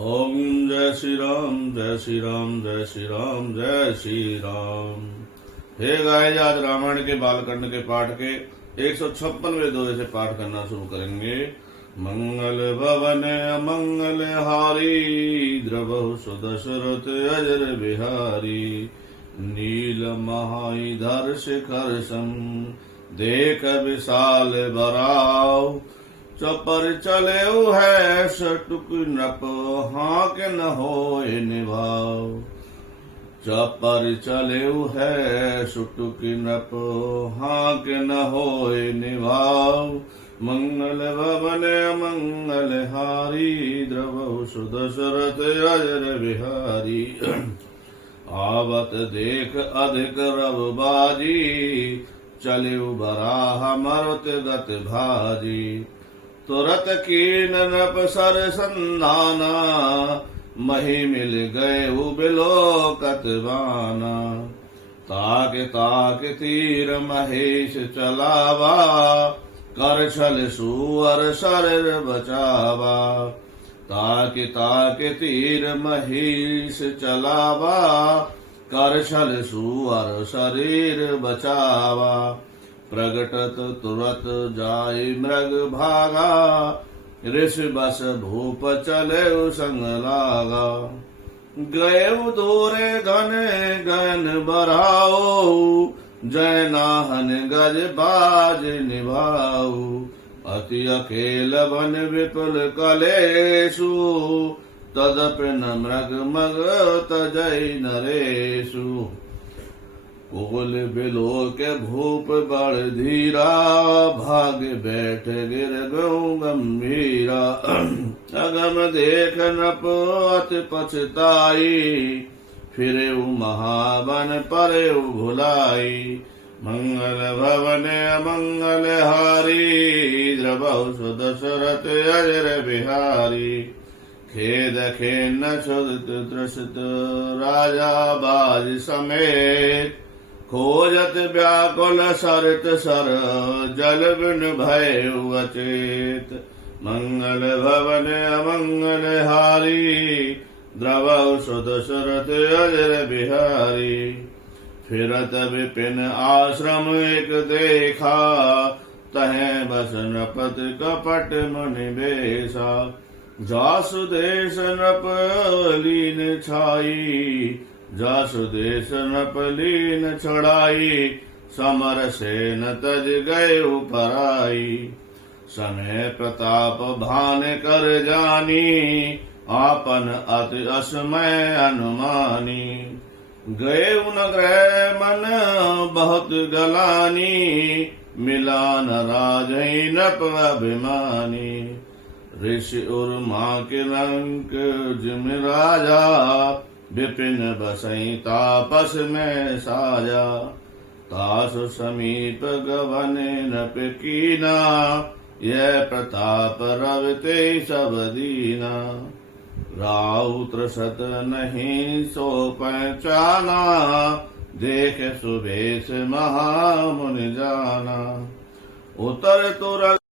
ओम जय श्री राम जय श्री राम जय श्री राम जय श्री राम। हे गाय, आज रामायण के बालकांड के पाठ के 156वें दोहे से पाठ करना शुरू करेंगे। मंगल भवन अमंगल हारी, द्रवहु सुदशरथ अजर बिहारी। नील महाधर शिखर सम, देख विशाल बराव। चपर चले है सटुक नप, हाँक न होए निभाव। चपर चले है सुटुक नप, हाँक न होए निभाव। मंगल भवन मंगल हारी, द्रवहु सुदशरथ अजर बिहारी। आवत देख अधिक रव बाजी, चले बराह मरुत गत भाजी। तुरत कीन नप सर संधाना, मही मिल गए बिलोकत बाना। ताक ताक तीर महेश चलावा, कर छल सुअर शरीर बचावा। ताक ताक तीर महेश चलावा, कर छल सुअर शरीर बचावा। प्रगटत तुरत जाय मृग भागा, ऋषि बस भूप चले संग लागा। गए दूरे घन गन बराओ, जय नाहन गज बाज निभाऊ। अति अकेल वन विपुल कलेशु, तदपि न मृग मग तजय नरेशु। कुल बिलो के भूप बड़ धीरा, भाग बैठ गिर गऊ गंभीरा। अगम देख नप अति पछताई, फिरे महावन परे भुलाई। मंगल भवन अमंगल हारी, द्रवहु सुदशरथ अजर बिहारी। खेद खेन क्षुधित त्रसित राजा बाज समेत, खोजत व्याकुल सरित सर, जल बिन भयउ अचेत। मंगल भवन अमंगल हारी, द्रवहु सुदशरथ अजर बिहारी। फिरत विपिन आश्रम एक देखा, तहें बस नपत कपट मुनि बेसा। जासु देश नप लीन छाई, जासु देश नप लीन छड़ाई। समर सेन तज गए पराई, समय प्रताप भान कर जानी। आपन अति असमय अनुमानी, गए उन ग्रह मन बहुत गलानी। मिला न राजई नप अभिमानी, ऋषि उर्मा के रंक जिम राजा। विपिन बसई तापस में साजा, तासु समीप गवन नप कीना। यह प्रताप रवते सब दीना, राउत सत नहीं सो पहचाना। देख सुबेश महामुनि जाना, उतर तुरंत